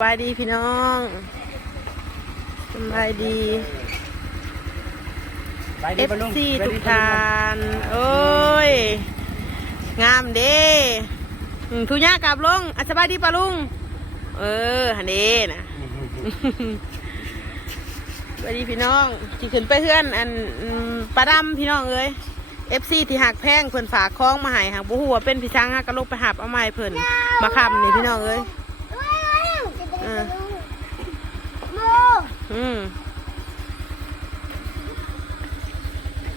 สบายดีพี่น้องสบายดีไปเอดีฟปะลุงซีไปทุดีกปะลุงทานโอ้ย งามเด้อืมทุกย่ากลับลงอะสบายดีปะลุง เออฮันเด้นะสวัสดีพี่น้องที่ขึ้นไปเพื่อน อันอืมปลาดำพี่น้องเอ้ยเอฟซีที่หักแพงเพิ่นฝากคล้องมาให้หักบุหัวาเป็นพี่ช้างหักกระลกไปหับเอาไม้เพิ่นมาคำนี่พี่น้องเอ้ย อ่าอืม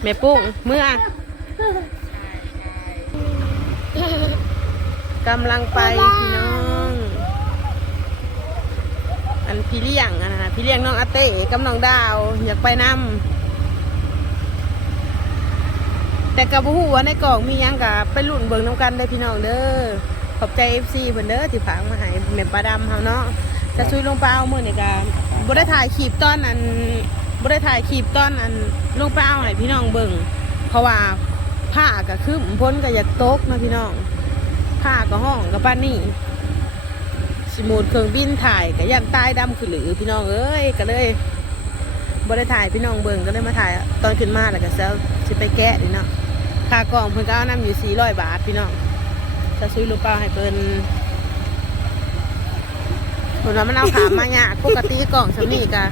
แม่ปุ้งเมื่อกำลังไปพี่น้อง อันพี่เลี้ยงอันนะพี่เลี้ยงน้องอาเต้กับน้องดาว อยากไปนำแต่กับหูว่าในกล่องมียังกับไปลุ่นเบิงน้ำกันได้พี่น้องเด้อขอบใจเอฟซีเพิ่นเด้อที่ฝากมาให้แม่ปลาดำเฮาเนาะ จะซุยลงไปเอามือนี่ก็บ่ได้ถ่ายคลิปตอนอันบ่ได้ถ่ายคลิปตอนอันลงไปเอาให้พี่น้องเบิ่งเพราะว่าผ้าก็คือพ้นก็อยากตกนะพี่น้องผ้าก็ห้องกับป้านนี่สมูดเครื่องบินถ่ายกับยันใต้ดำคือหรือพี่น้องเอ้ยก็เลยบ่ได้ถ่ายพี่น้องเบิ่งก็เลยมาถ่ายตอนขึ้นมาแล้วก็เซลสิไปแกะดิเนาะค่ากล่องเพิ่นก็เอานำอยู่400บาทพี่น้องจะซื้อลูกเปล่าให้เพิ่น เพิ่นว่ามันเอาขามมาเนี่ยากปกติกล่องสำนี่ก็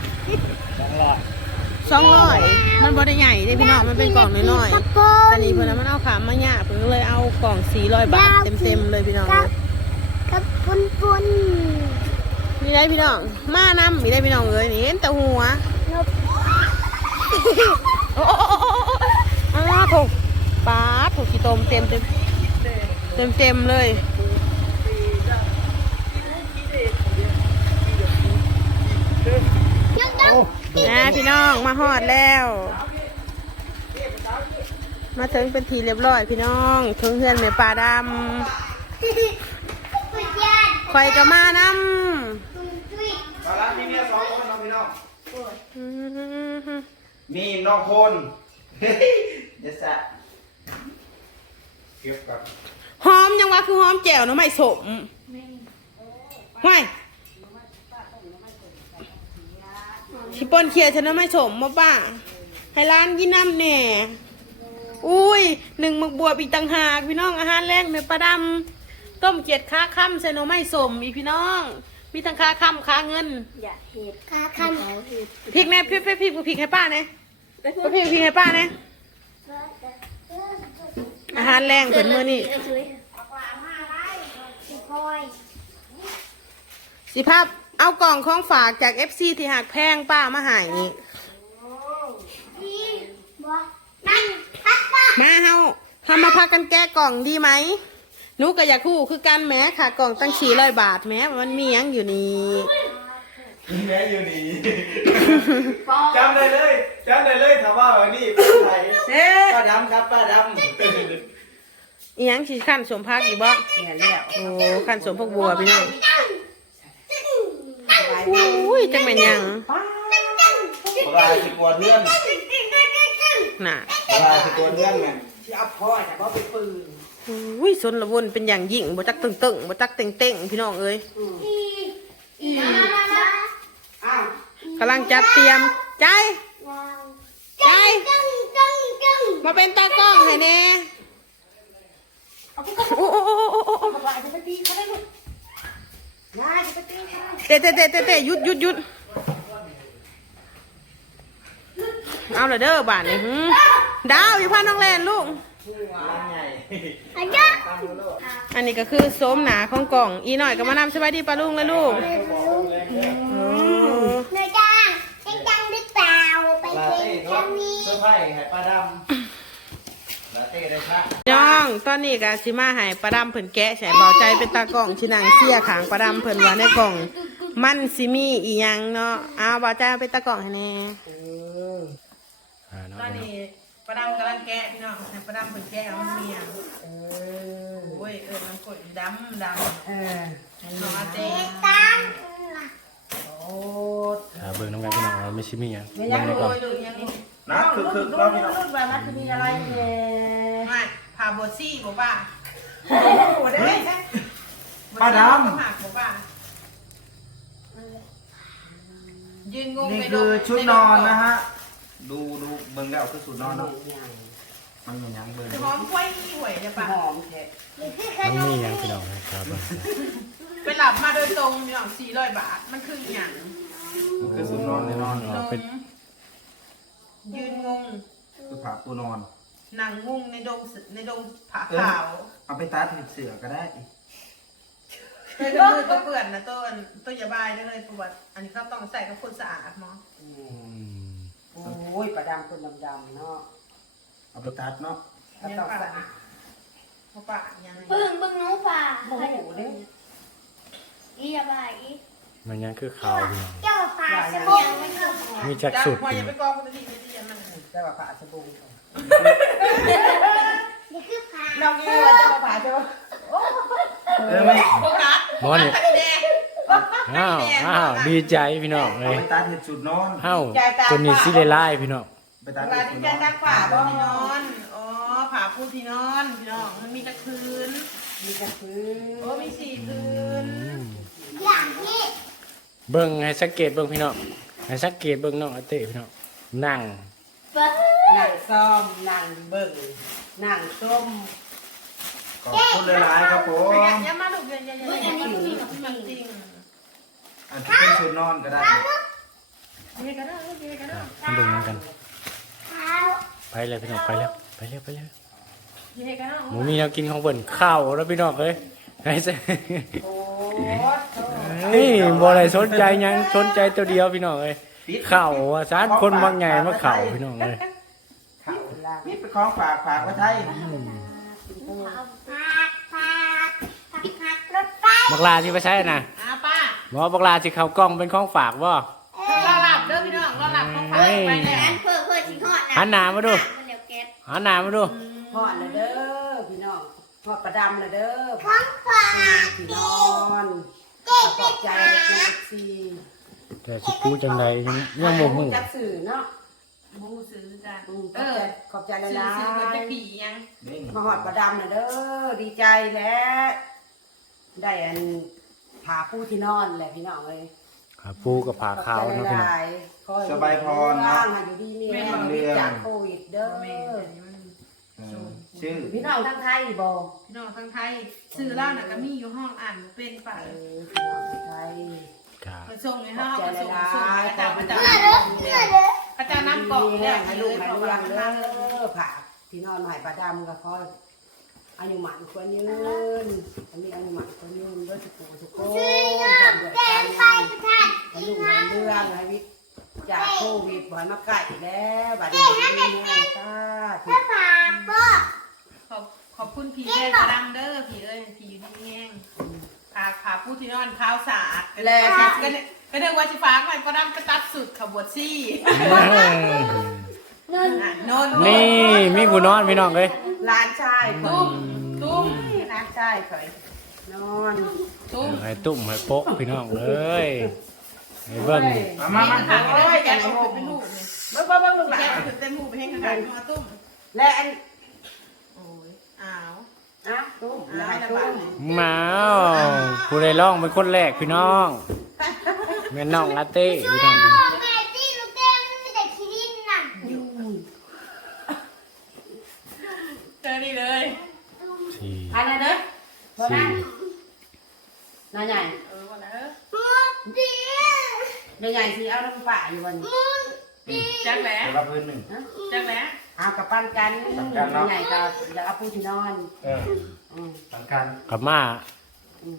สองร้อย200มันบ่ได้ใหญ่เด้พี่น้องมันเป็นกล่องน้อยๆแต่นี่เพิ่นว่ามันเอาขามมาเนี่ยากเพิ่นก็เลยเอากล่อง400บาทเต็มๆเลยพี่น้องเอ้ยกับปุนปุนมีได้พี่น้อง มานำมีได้พี่น้องเอ้ยนี่เห็นแต่หัวนบโอ้โอ้โอ้โอ้โอ้อ้าวถูกปลาถูกขี้ตมเต็มเต็มเต็มเต็มเลย ยังต้อง นะพี่น้องมาฮอดแล้ว มาถึงเป็นทีเรียบร้อยพี่น้องถึงเฮือนแม่ปลาดสุดยอดำคอยก็มานตุ้ยตุ้ยตอนนั้นมีเมียสองคนน้องพี่น้องำอืมมีน้องคนเฮ้ยเดี๋ยวจะเก็บกับหอมยังวะคือหอมแจ่วหน้ำไม่สมห้วย ชิปนเคียร์ฉันหน้ำไม่สมมาป้าให้ร้านกินน้ำแหน่อุ้ยหนึ่งหมึกบวบอีกต่างหากพี่น้องอาหารแรงเนื้อปลาดำต้มเกียดค้าค่ำใส่หน้ำไม่สมอีกพี่น้อง มีทั้งค้าค่ำค้าเงินอย่าเห็ดคาคันพริกแน่พริกพริกพริกพริกให้ป้าเนี่ยพริกพริกพริกให้ป้าเนี่ยอาหารแรงเผินมือนี่คอยสิภาพ เอากล่องของฝากจาก FC ที่หักแพงป้ามาใหายนี่พี่บัวนั่นพัดป้ามาเฮาทำมาพากันแก้กล่องดีไหมหนูก็อยากคู่คือกันแหม้ค่ะ กล่องตั้งสี่ร้อยบาทแหม้มันมีหยังอยู่นี่ แม่อยู่นี่ จำได้เลยจำได้เลยถามว่าวันนี้เป็นไทยเอ๊ะป้าดำครับป้าดำ อีหยังสิขั้นสมพักอีกบ่ เนี่ยแล้วโอ้ขั้นสมพักบัวพี่น้องอุ้ ยจังเป็นหยังปลาสิกวนเนื่อนน่ะปลาสิกวนเนื่อนไงที่เอาพ่อแต่พ่อไปปืนอุ้ยสนละวนเป็นอย่างยิ่งบ่จักตึงตึงบ่จักเต่งเต่งพี่น้องเอ้ยอ้าวกำลังจัดเตรียมใจใจจังจังจังมาเป็นตากล้องให้แน่โอ้โอ้โอ้โอ้โอ้ เขาได้ลูกนายจะไปตีเขาเตะเตะเตะเตะเตะหยุดหยุดหยุดเอาละเด้อบาทนี่หืมดาวอยู่พาน้องแลนลูกใหญ่อันนี้ตั้งโลดอันนี้ก็คือโสมหนาของกล่องอีหน่อยก็มานำสบายดีปลาลุงแล้วลูกโอ้เนื้อจ้างจังจังหรือเปล่าไปลาเที่เต้ยวเนาะทางนี้เสื้อผ้าให้ป้าดำลาเต้ได้ค่ะ น้องตอนนี้ก็สิมาให้ปลาดำเพิ่นแกะใส่เบาใจเป็นตากล้องชินังเสียขางปลาดำเพิ่นว่าในกล่อง มันสิมีอีหยังเนาะเอาเบาใจเอาเป็นตากล้องให้แน่ตอนนี้ปลาดำกำลังแกะพี่น้องให้ปลาดำเพิ่นแกะมันมีอะโอ้ยเออน้ำกดดำดำเออน้องอาเต้ตังโอ้อ่าเบิ่งน้ำกันพี่น้องเราไม่ชิมีอะไม่เบิ่ยังงในลูกล่องกดูยัง นะคือคือลูเรากพี่น้องลูกแบบมันจะมีอะไรเนี่ยไม่พาโบซี่บอกว่าโอ้ได้ไหมป้าดต้องหักบอกว่าปยืนงงนี่ไปคือดมชุดนอนนะฮะ ดูดูเบิ่งแล้วคือชุดนอนเนาะมันมีหยังเบิ่งจะหอมกล้วยหวยจะปะหอมแท้นี่คือขมันนมีมหยังพี่น้องครับเบิ่งไปหลับมาโดยตรงพี่น้องสี่ร้อยบาทมันคืออย่างมันคือชุดนอนแน่นอนนมยืนงงคือ ผ้าปูนอนหนังงงในดงสในดงผาขาวเอาไปตัดเสือก็ได้เคยมือก็เปื่อนนะต้นต้นยาบายได้เลยประวัติอันนี้ก็ต้องใส่กับคนสะอาดเนาะอืมโอ้ยประดำคนดำๆเนาะเอาไปตัดเนาะก็ต้องสะอาดเพราะปะยังไง ปึ้งบึ้งหนูป่าโอ้โหเด้อีอย่าบ่ายอีมันยังคือขาวพี่น้องเจ้าป่าเสมียงมันคือมีจักสุดพอพี่อย่าน้ไปองกองคนที่ไม่ดีมัน แต่ว่าผ้าสบงนี่คือป่าเราเงี้ยเจ้าผาเจ้าเออไม่โฟกัสหมอนี่แดงอ้าวอ้าวดีใจพี่น้องเลเอายไปตัดเห็ดชุดนอนเอ้าตัวนี้สิได้ไล่พี่น้องไปตัดเวเห็ลาดชุที่ดนจะอนตักผ้าบ่ที่นอน อ๋อผ้าปูที่นอนพี่น้องมันมีตะคืน มีกระพื้โอ้มีสี่คืนอย่างนี้เบิ่งให้สังเกตเบิ่งพี่น้องให้สังเกตเบิ่งน้องอาเต้พี่น้องนั่ง เปิ้ลนั่งซ้อมนั่งเบิ่งนั่งส้มขอบคุณหลายๆครับผม อย่าอย่ามาลูกอย่าอย่าอย่าอย่าจริงจริงอาจจะเป็นชุดนอนก็ได้เยกันได้เยกันได้มาเบิ่งนำกัน เท้าไปเลยพี่น้องไปแล้วไปเร็วไปเร็วเยกันได้หมูมีแนวกินของเบิ่นข้าวแล้วพี่น้องเอ้ยให้ซะโอ้โหนี่บ่ได้สนใจหยังสนใจตัวเดียวพี่น้องเอ้ย ข้าวว่าซานคนบางใหญ่มาข้าวพี่น้องเอ้ยข้าวล่างนี่เป็นของฝากฝากไว้ไทยเอาปากปากปากปากรถไฟบักลาที่ไปใช้น่ะอ่าป้าหมอบักลาสิเข้ากล้องเป็นของฝากบ่เราหลับเด้อพี่น้องเราหลับต้องไปไปแล้อัวนเพื่อเพื่อสิทอดนะหันหน้ามาดูมันเดี๋ยวแก๊สหันหน้ามาดูทอดเลยเด้อพี่น้องทอดประดำเลยเด้อท้องฟ้าพี่นอนขอบใจนะซี แต่สิพูดจังไดยังยังบ่ฮู้จักสื่อเนาะบูซื้อจ้ะอืมขเออบอใจขอบใจหซื้อลาซื้อมันจะยผียังเด้งๆมาหอดประดำเลยเด้อดีใจแล้วได้อันผาผู้ที่นอนแหละพี่น้องเลยขาปูกับผาขาวเนาะพี่น้องสบายพรเนาะอยู่ดีมีแรงจากโควิดเด้อแม่อันนี้มันเออชื่อพี่น้องทั้งไทยบ่พี่น้องทางไทยซื้อเหล้าน่ะก็มีอยู่ห้องอ่านเป็นป่ะเออพี่น้องทั้งไทยครับมา ส่งในห้องขอบมาใจส่งหลายๆส่งอาจารย์อาจารเพื่อย์เด้อเพื่อเด้ออาจารย์น้ำกรอกมีแล้แรวงให้ให้ลูลูกกให้ให้เลี้ยงเลี้เด้ยงอผาพี่น้องหายประดำก็คอยอายุหมันควรยืนอันนี้อายุหมันควรยืนด้วยสุขุสุขโคนความเดือดเต้ร้อนนไปให้ประทานลูกให้เรื่องให้วิทย์จากโควิดบ่ให้มาไก่แล้วบัดนี้มีแห้งซาธุเพื่อฝากบ่ขอบขอบคุณพี่แม่กระดังเด้อพี่เอ้ยพี่อยู่ที่แห้ง พาพาผู้ที่นอนข้าวสะอาดก็เลยก็เลยก็เลยว่าสิฟ้าไว้กระดังกระตัดสุดขบวดซี่เงินนนนี่ มีผู้นอนพี่น้องเอ้ยร้านชายคตุ้นมตุ้มร้านชายคอยนอนตุ้มให้ตุ่มให้โป๊ะพี่น้องเอ้ยให้เบิ่งมามามาขาก็ได้แกะเอาเป็นหูเนี่ยเบิ่งเบิ่งเบิ่งลูกหลาแกะนเป็นหูไปให้กระดังมาตุ้มและอันโอ้ยอ้าว อะตุ้มและอ้าวให้ระตุ้บาดมเลยมาผู้ใดร้องเป็นคนแรกพี่น้องแม่น้องลาเต้พี่น้องพ่อแม่ที่ลูกเต้นมีแต่ขี้ดินนั่นเจอนี่เลยสี่อันนั้นเด้อบ่นั่นนายใหญ่เออวันแล้วมุดดินายใหญ่สิเอาน้ำป่าอยู่วันมุดดิจักแหล้เดี๋ยวรับพื้นหนึ่งจักแหล้ เอากับปั้นกันนายใหญ่กับแล้วเอาผู้ที่นอนเอออืมสำคัญกลับมาอืม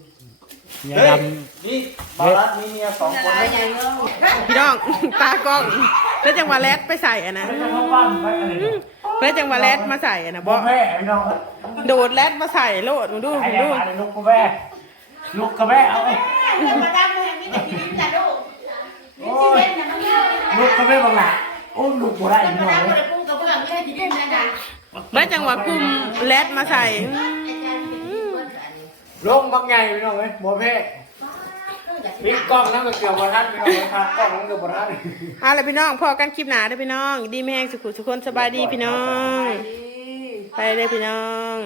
อย่าเฮ้ยดนี่บารัสมีเมียสองคนนายใหญ่เนาะพี่น้อง ตากล้อง แล้วจังหวะแรดไปใส่อะนะแล้วจังหวะแรดมาใส่อะนะบอแม่น้องโดดแรดมาใส่โลดมึงดูมึงดูลูกกับแม่ลูกกับแม่เอามาดามเลยมีแต่กินแต่ลูกลูกกับแม่บังหละโอ้ลูกบ่ได้พี่น้องแล้จังหวะกลุ่มแรดมาใส่ลงบางไงพี่น้องเอ้ยบ่แพ้ปิดกล้องนั่นก็เกี่ยวบ่ทันพี่น้องเอ้ยครับกล้องนั่นก็บ่ทันเอาละพี่น้องพอกันคลิปหนาเด้อพี่น้อง ดีไม่แห้งสุขุสุขคนสบายดีพี่น้อง ไปเลยพี่น้อง